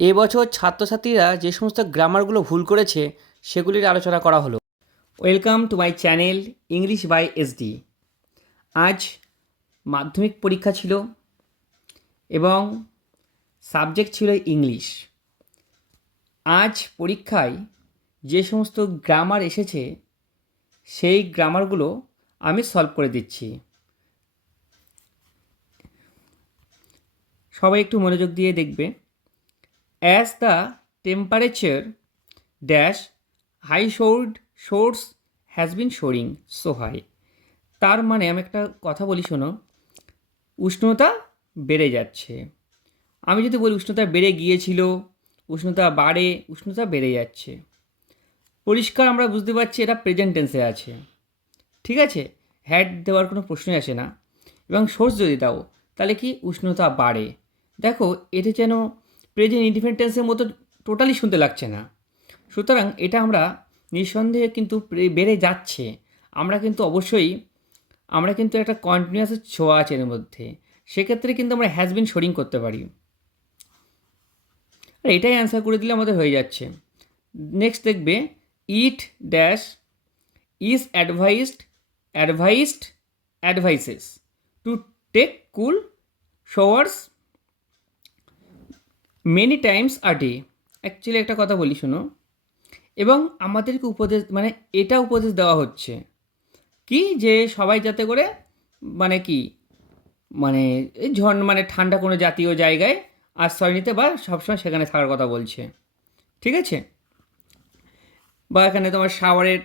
এবছর ছাত্রছাত্রীরা যে সমস্ত গ্রামারগুলো ভুল করেছে সেগুলির আলোচনা করা হলো। Welcome to my channel English by SD. আজ মাধ্যমিক পরীক্ষা ছিল এবং সাবজেক্ট ছিল ইংলিশ। আজ পরীক্ষায় যে সমস্ত গ্রামার এসেছে সেই গ্রামারগুলো আমি সলভ করে দিচ্ছি। সবাই একটু মনোযোগ দিয়ে দেখবে। As the temperature dash high source has been soaring so high. তার মানে আমি একটা কথা বলি, শোনো। উষ্ণতা বেড়ে যাচ্ছে। আমি যদি বলি উষ্ণতা বেড়ে গিয়েছিল, উষ্ণতা বেড়ে যাচ্ছে, পরিষ্কার আমরা বুঝতে পারছি এটা প্রেজেন্ট টেন্সে আছে। ঠিক আছে, হ্যাড দেওয়ার কোনো প্রশ্নই আসে না। এবং সোর্স যদি দাও তাহলে কি উষ্ণতা বাড়ে। দেখো, এটা যেন প্রেজেন্ট ইনডিফিনিট টেন্সের মতো টোটালি শুনতে লাগছে না। সুতরাং এটা আমরা নিঃসন্দেহে কিন্তু বেড়ে যাচ্ছে। আমরা কিন্তু একটা কন্টিনিউয়াস ছোঁয়া আছে এর মধ্যে। সেক্ষেত্রে কিন্তু আমরা হ্যাজ বিন শোরিং করতে পারি। আর এটাই অ্যান্সার করে দিলে আমাদের হয়ে যাচ্ছে। নেক্সট দেখবে, it dash is advises to take cool showers many times a day. Actually একটা কথা বলি, শোনো। এবং আমাদেরকে এটা উপদেশ দেওয়া হচ্ছে কি, যে সবাই যাতে করে মানে এই ঠান্ডা কোনো জাতীয় জায়গায় আশ্রয় নিতে বা সবসময় সেখানে থাকার কথা বলছে। ঠিক আছে, বা এখানে তোমার শাওয়ারের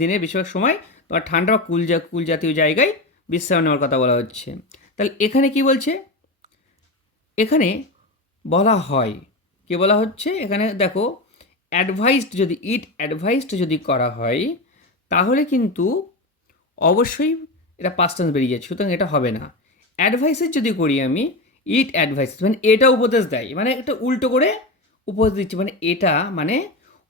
দিনের বেশিরভাগ সময় তোমার ঠান্ডা বা কুল জাতীয় জায়গায় বিশ্রাম নেওয়ার কথা বলা হচ্ছে। তাহলে এখানে কি বলছে? এখানে বলা হয়, কি বলা হচ্ছে এখানে দেখো, অ্যাডভাইসড যদি করা হয় তাহলে কিন্তু অবশ্যই এটা পাস্ট টেন্স বেরিয়ে যাচ্ছে, সুতরাং এটা হবে না। অ্যাডভাইসের যদি করি আমি, ইট অ্যাডভাইস মানে এটা উপদেশ দেয়, মানে এটা উল্টো করে উপদেশ দিচ্ছে, এটা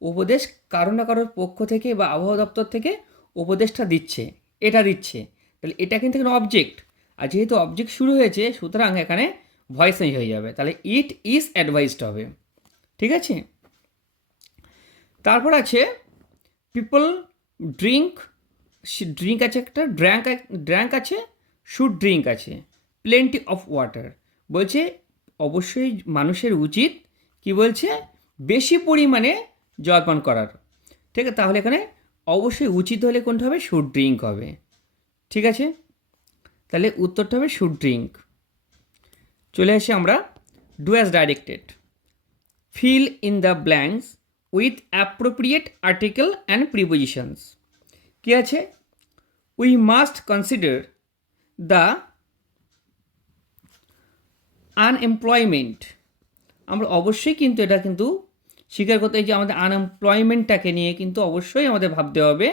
উপদেশ কারো না কারোর পক্ষ থেকে বা আবহাওয়া দপ্তর থেকে উপদেশটা দিচ্ছে, এটা দিচ্ছে। তাহলে এটা কিন্তু এখানে অবজেক্ট, আর যেহেতু অবজেক্ট শুরু হয়েছে সুতরাং এখানে ভয়েস চেঞ্জ হয়ে যাবে, তাহলে ইট ইজ অ্যাডভাইসড হবে। ঠিক আছে, তারপর আছে পিপল ড্রিঙ্ক আছে, একটা ড্র্যাঙ্ক আছে, শুড ড্রিঙ্ক আছে, প্লেন্টি অফ ওয়াটার। বলছে অবশ্যই মানুষের উচিত, কি বলছে, বেশি পরিমাণে জল পান করার। ঠিক আছে, তাহলে এখানে অবশ্যই উচিত হলে কোনটা হবে? শুড ড্রিঙ্ক হবে। ঠিক আছে, তাহলে উত্তরটা হবে শুড ড্রিঙ্ক। চলে আসি আমরা do as directed. Fill in the blanks with appropriate article and prepositions. কী আছে? We must consider the unemployment. আমরা অবশ্যই কিন্তু এটা কিন্তু স্বীকার করতে হয় যে আমাদের আনএমপ্লয়মেন্টটাকে নিয়ে কিন্তু অবশ্যই আমাদের ভাবতে হবে।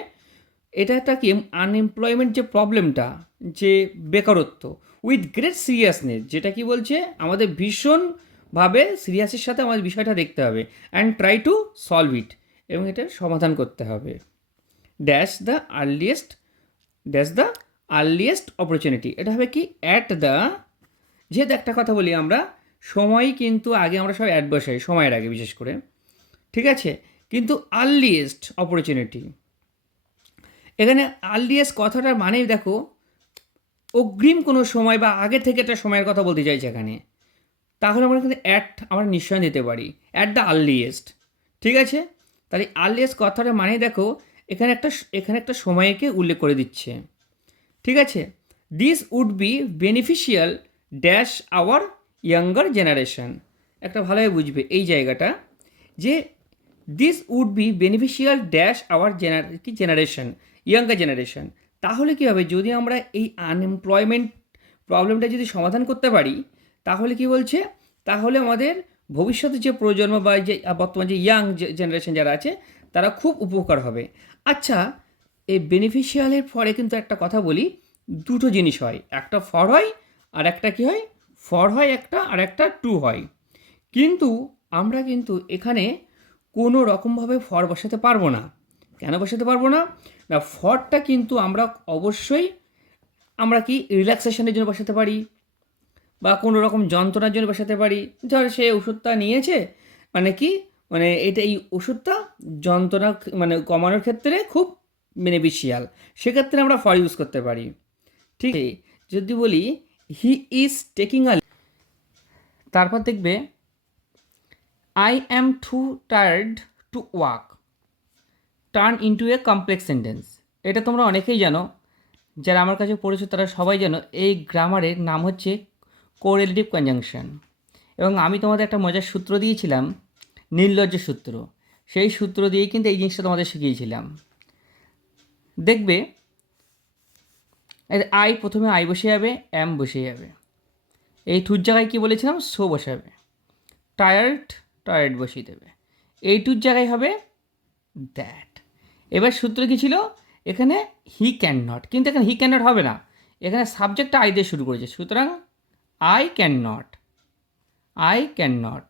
এটা একটা কি, আনএমপ্লয়মেন্ট যে প্রবলেমটা, যে বেকারত্ব, উইথ গ্রেট সিরিয়াসনেস, যেটা কি বলছে আমাদের ভীষণভাবে সিরিয়াসের সাথে আমাদের বিষয়টা দেখতে হবে, and try to solve it, এবং এটার সমাধান করতে হবে। দ্য আর্লিয়েস্ট অপরচুনিটি, এটা হবে কি, যেহেতু একটা কথা বলি আমরা, সময় কিন্তু আগে আমরা সব অ্যাট বসাই, সময়ের আগে বিশেষ করে। ঠিক আছে, কিন্তু আর্লিয়েস্ট অপরচুনিটি, এখানে আর্লিয়েস্ট কথাটার মানেই দেখো অগ্রিম কোনো সময় বা আগে থেকে একটা সময়ের কথা বলতে চাইছে এখানে। তাহলে আমরা কিন্তু আমরা নিশ্চয় দিতে পারি, অ্যাট দ্য আর্লিয়েস্ট। ঠিক আছে, তাহলে আর্লিয়েস্ট কথাটার মানেই দেখো এখানে একটা সময়কে উল্লেখ করে দিচ্ছে। ঠিক আছে, this would be beneficial dash our younger generation. একটা ভালোভাবে বুঝবে এই জায়গাটা, যে this would be beneficial dash our generation, younger generation. তাহলে কী হবে, যদি আমরা এই আনএমপ্লয়মেন্ট প্রবলেমটা যদি সমাধান করতে পারি, তাহলে কি বলছে, তাহলে আমাদের ভবিষ্যতে যে প্রজন্ম বা যে বর্তমান যে ইয়াং জেনারেশন যারা আছে তারা খুব উপকার হবে। আচ্ছা, এই বেনিফিশিয়ালের পরে কিন্তু একটা কথা বলি, দুটো জিনিস হয়, একটা ফর হয় আর একটা কী হয়, ফর হয় একটা আর একটা টু হয়। কিন্তু আমরা কিন্তু এখানে কোনো রকমভাবে ফর বসাতে পারবো না। কেন বসাতে পারবো না? না, ফরটা কিন্তু আমরা অবশ্যই কি রিল্যাক্সেশনের জন্য বসাতে পারি, বা কোনো রকম যন্ত্রণার জন্য বসাতে পারি। ধর সে ওষুধটা নিয়েছে, মানে কি, মানে এটা এই ওষুধটা যন্ত্রণা মানে কমানোর ক্ষেত্রে খুব বেনিফিশিয়াল, সেক্ষেত্রে আমরা ফর ইউজ করতে পারি। ঠিক আছে? যদি বলি হি ইজ টেকিং আ, তারপর দেখবে I am too tired to walk turn into A complex sentence. এটা তোমরা অনেকেই জানো, যারা আমার কাছে পড়েছো তারা সবাই জানো এই গ্রামারের নাম হচ্ছে কোরিলেটিভ কনজাংশন। এবং আমি তোমাদের একটা মজার সূত্র দিয়েছিলাম, নির্লজ্জ সূত্র। সেই সূত্র দিয়েই কিন্তু এই জিনিসটা তোমাদের শিখিয়েছিলাম। দেখবে আই, প্রথমে আই বসে যাবে, অ্যাম বসে যাবে, এই টুর জায়গায় কী বলেছিলাম, সো বসাবে, টায়ার্ড টায়ার্ড বসিয়ে দেবে, এই টুর জায়গায় হবে দ্যাট। এবার সূত্র কী ছিল, এখানে হি ক্যান নট, কিন্তু এখানে হি ক্যান নট হবে না, এখানে সাবজেক্টটা আই দিয়ে শুরু করেছে, সুতরাং I can not, I can not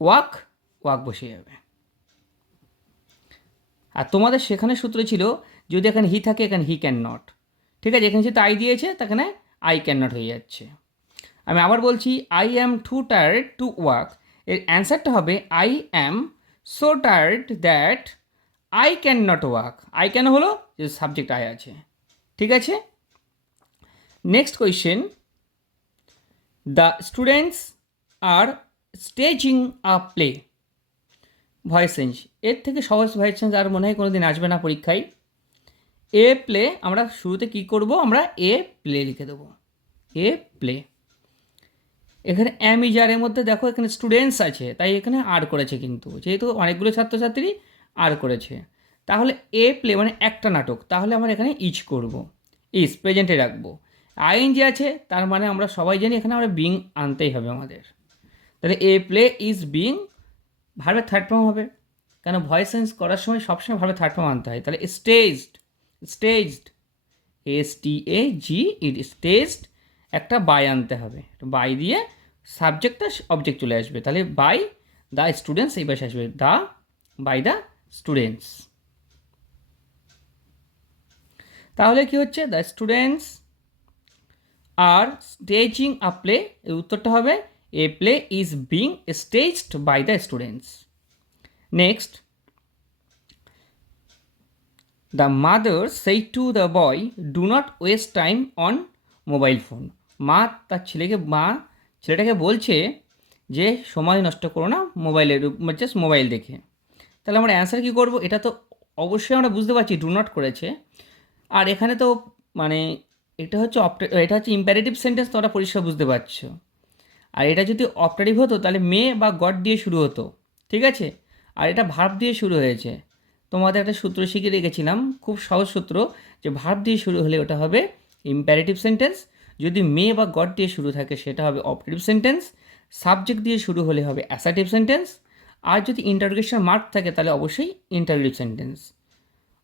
walk, walk বসে যাবে। আর তোমাদের সেখানে সূত্র ছিল যদি এখানে হি থাকে এখানে হি ক্যান নট, ঠিক আছে, এখানে যেহেতু আই দিয়েছে সেখানে আই ক্যান নট হয়ে যাচ্ছে। আমি আবার বলছি I am too tired to walk, এর অ্যান্সারটা হবে I am so tired that I can not walk. I কেন হলো, যে সাবজেক্ট আই আছে। ঠিক আছে, next question, the students are staging a play. Voice change, এর থেকে সহজ ভয়েস চেঞ্জ আর মনে হয় কোনো দিন আসবে না পরীক্ষায়। এ প্লে, আমরা শুরুতে কি করব, আমরা এ প্লে লিখে দেবো, এ প্লে। এখানে অ্যাম ইজ আর এর মধ্যে দেখো এখানে স্টুডেন্টস আছে, তাই এখানে আর করেছে, কিন্তু যেহেতু অনেকগুলো ছাত্রছাত্রী আর করেছে, তাহলে এ প্লে মানে একটা নাটক, তাহলে আমরা এখানে ইজ করব, ইজ প্রেজেন্টে রাখবো। আইএনজি আছে, তার মানে আমরা সবাই জানি এখানে আমরা বিং আনতেই হবে আমাদের, তাহলে এ প্লে ইজ বিং, ভার্বের থার্ড ফর্ম হবে, কেন ভয়েস চেঞ্জ করার সময় সবসময় ভার্বের থার্ড ফর্ম আনতে হয়। তাহলে স্টেজড, স্টেজড, STAGED, স্টেজড, একটা বাই আনতে হবে, বাই দিয়ে সাবজেক্টটা অবজেক্ট চলে আসবে, তাহলে বাই দ্য স্টুডেন্টস এই পাশে আসবে, দ্য বাই দ্য স্টুডেন্টস। তাহলে কি হচ্ছে, the students are staging a play, এর উত্তরটা হবে a play is being staged by the students. Next, the mother said to the boy do not waste time on mobile phone. মা তার ছেলেটাকে বলছে যে সময় নষ্ট করো না মোবাইলের, জাস্ট মোবাইল দেখে। তাহলে আমরা অ্যান্সার কী করবো, এটা তো অবশ্যই আমরা বুঝতে পারছি ডু নট করেছে, আর এখানে তো মানে এটা হচ্ছে এটা হচ্ছে ইম্পারেটিভ সেন্টেন্স, তোমরা পরিষ্কার বুঝতে পারছো। আর এটা যদি অপটারিভ হতো তাহলে মে বা গড দিয়ে শুরু হতো, ঠিক আছে, আর এটা ভার্ব দিয়ে শুরু হয়েছে। তোমাদের একটা সূত্র শিখিয়ে রেখেছিলাম, খুব সহজ সূত্র, যে ভার্ব দিয়ে শুরু হলে ওটা হবে ইম্পারেটিভ সেন্টেন্স, যদি মে বা গড দিয়ে শুরু থাকে সেটা হবে অপটারিভ সেন্টেন্স, সাবজেক্ট দিয়ে শুরু হলে হবে অ্যাসার্টিভ সেন্টেন্স, আর যদি ইন্টারোগেশন মার্ক থাকে তাহলে অবশ্যই ইন্টারোগেটিভ সেন্টেন্স,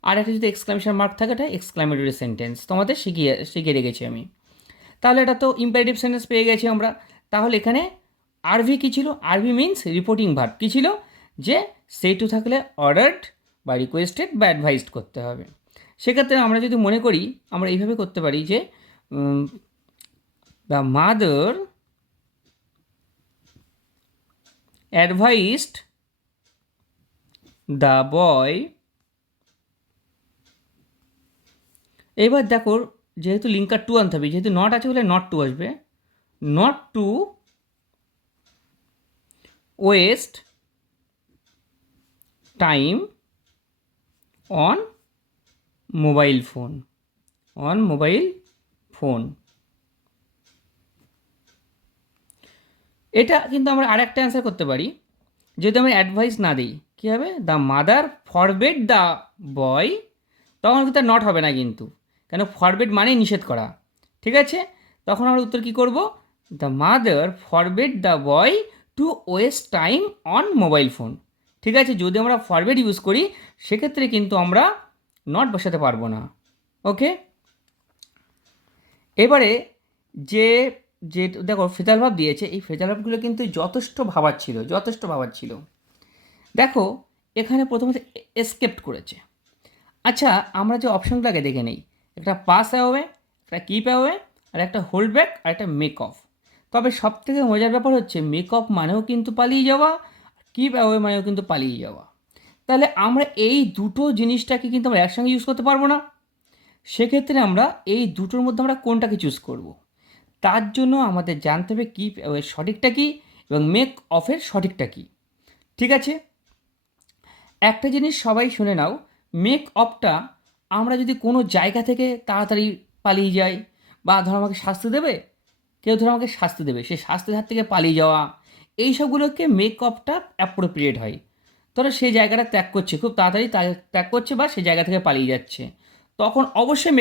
আর একটা যদি এক্সক্লামেশন মার্ক থাকে এটা এক্সক্লামেটরি সেন্টেন্স, তোমাদের শিখিয়ে রেখেছি আমি। তাহলে এটা তো ইম্পারেটিভ সেন্টেন্স পেয়ে গেছি আমরা। তাহলে এখানে আরভি কী ছিল, আরভি মিন্স রিপোর্টিং ভার্ব, কী ছিল, যে সেই টু থাকলে অর্ডার্ড বা রিকোয়েস্টেড বা অ্যাডভাইসড করতে হবে। সেক্ষেত্রে আমরা যদি মনে করি আমরা এইভাবে করতে পারি যে the mother advised the boy. এবার দেখো যেহেতু লিঙ্কার টু আনতে হবে, যেহেতু নট আছে বলে নট টু আসবে, not to waste time on mobile phone, on mobile phone. এটা কিন্তু আমরা আরেকটা অ্যান্সার করতে পারি, যদি আমরা অ্যাডভাইস না দিই কী হবে, দ্য মাদার ফরবেড দ্য বয়, তখন কিন্তু নট হবে না, কিন্তু কেন ফরবেড মানে নিষেধ করা, ঠিক আছে, তখন আমরা উত্তর কী করব, the mother forbade the boy to waste time on mobile phone. ঠিক আছে, যদি আমরা ফরবেড ইউজ করি সেক্ষেত্রে কিন্তু আমরা নট বসাতে পারবো না। ওকে, এবারে যে যে দেখো ফ্রেজাল ভাব দিয়েছে, এই ফ্রেজাল ভাবগুলো কিন্তু যথেষ্ট ভাবার ছিল। দেখো এখানে প্রথমত এসকেপ্ট করেছে। আচ্ছা, আমরা যে অপশনগুলোকে দেখে নেই, একটা পাস অ্যাওয়ে, একটা কিপ অ্যাওয়ে, আর একটা হোল্ড ব্যাক, আর একটা মেক অফ। তবে সবথেকে মজার ব্যাপার হচ্ছে মেক অফ মানেও কিন্তু পালিয়ে যাওয়া, কিপ অ্যাওয়ে মানেও কিন্তু পালিয়ে যাওয়া। তাহলে আমরা এই দুটো জিনিসটাকে কিন্তু আমরা একসঙ্গে ইউজ করতে পারবো না। সেক্ষেত্রে আমরা এই দুটোর মধ্যে আমরা কোনটাকে চুজ করব। তার জন্য আমাদের জানতে হবে কিপ অ্যাওয়ের সঠিকটা কী এবং মেক অফের সঠিকটা কী। ঠিক আছে, একটা জিনিস সবাই শুনে নাও, মেক অফটা আমরা যদি কোনো জায়গা থেকে তাড়াতাড়ি পালিয়ে যাই, বা ধরো আমাকে শাস্তি দেবে, কেউ ধরো আমাকে শাস্তি দেবে, সেই শাস্তির হাত থেকে পালিয়ে যাওয়া, এই সবগুলোকে মেক অফটা অ্যাপ্রোপ্রিয়েট হয়। ধরো সেই জায়গাটা ত্যাগ করছে, খুব তাড়াতাড়ি ত্যাগ করছে বা সেই জায়গা থেকে পালিয়ে যাচ্ছে, তখন অবশ্যই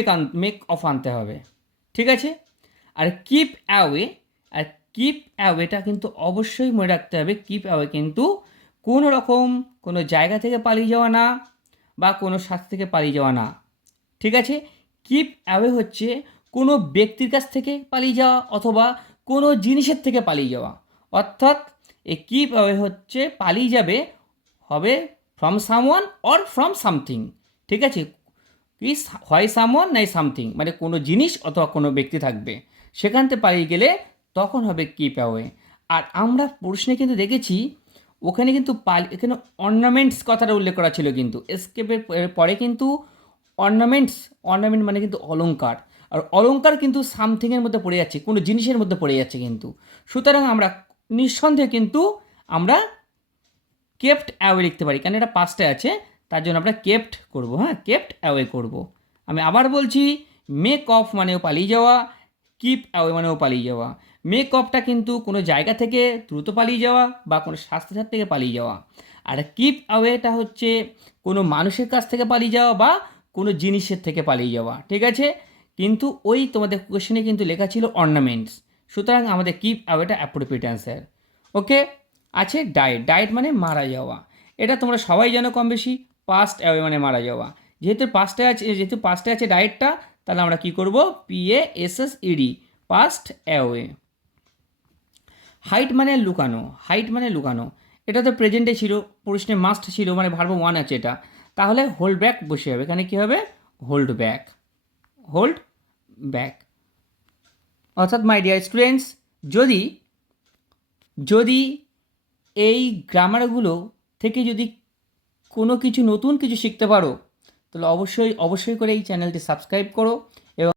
মেক অফ আনতে হবে। ঠিক আছে, আর কিপ অ্যাওয়ে, আর কিপ অ্যাওয়েটা কিন্তু অবশ্যই মনে রাখতে হবে, কিপ অ্যাওয়ে কিন্তু কোনো রকম কোনো জায়গা থেকে পালিয়ে যাওয়া না, বা কোনো শাস্তি থেকে পালিয়ে যাওয়া না। ঠিক আছে, কিপ অ্যাওয়ে হচ্ছে কোনো ব্যক্তির কাছ থেকে পালিয়ে যাওয়া অথবা কোনো জিনিসের থেকে পালিয়ে যাওয়া। অর্থাৎ এই কিপ অ্যাওয়ে হচ্ছে পালিয়ে যাবে হবে from someone or from something. ঠিক আছে, কি হয় সামওয়ান নাই সামথিং, মানে কোনো জিনিস অথবা কোনো ব্যক্তি থাকবে, সেখান থেকে পালিয়ে গেলে তখন হবে কিপ অ্যাওয়ে। আর আমরা প্রশ্নে কিন্তু দেখেছি ওখানে কিন্তু এখানে অর্নামেন্টস কথাটা উল্লেখ করা ছিল, কিন্তু এসকেপের পরে কিন্তু অর্নামেন্ট মানে কিন্তু অলংকার, আর অলংকার কিন্তু সামথিংয়ের মধ্যে পড়ে যাচ্ছে, কোনো জিনিসের মধ্যে পড়ে যাচ্ছে কিন্তু। সুতরাং আমরা নিঃসন্দেহে কিন্তু আমরা কেপ্ট অ্যাওয়ে লিখতে পারি, কারণ এটা পাস্টে আছে, তার জন্য আমরা কেপ্ট করব। হ্যাঁ, কেপ্ট অ্যাওয়ে করব। আমি আবার বলছি, মেক অফ মানেও পালিয়ে যাওয়া, কিপ অ্যাওয়ে মানেও পালিয়ে যাওয়া। মেক অফটা কিন্তু কোনো জায়গা থেকে দ্রুত পালিয়ে যাওয়া বা কোনো শাস্তির হাত থেকে পালিয়ে যাওয়া, আর কিপ অ্যাওয়েটা হচ্ছে কোনো মানুষের কাছ থেকে পালিয়ে যাওয়া বা কোনো জিনিসের থেকে পালিয়ে যাওয়া। ঠিক আছে, কিন্তু ওই তোমাদের কোয়েশ্চেনে কিন্তু লেখা ছিল অর্নামেন্টস, সুতরাং আমাদের কিপ অ্যাওয়েটা অ্যাপ্রোপ্রিয়েট অ্যান্সার। ওকে, আছে ডায়েট মানে মারা যাওয়া, এটা তোমরা সবাই জানো কম বেশি, পাস্ট অ্যাওয়ে মানে মারা যাওয়া। যেহেতু পাস্টে আছে ডায়েটটা, তাহলে আমরা কি করব, PASSED, পাস্ট অ্যাওয়ে। হাইট মানে লুকানো, এটা তো প্রেজেন্টে ছিল, প্রশ্নে মাস্ট ছিল, মানে ভার্ব ওয়ান আছে এটা, তাহলে হোল্ড ব্যাক বসে যাবে, এখানে কী হবে, হোল্ড ব্যাক। অর্থাৎ মাই ডিয়ার স্টুডেন্টস, যদি যদি এই গ্রামারগুলো থেকে যদি কোনো কিছু নতুন কিছু শিখতে পারো, তাহলে অবশ্যই করে এই চ্যানেলটি সাবস্ক্রাইব করো এবং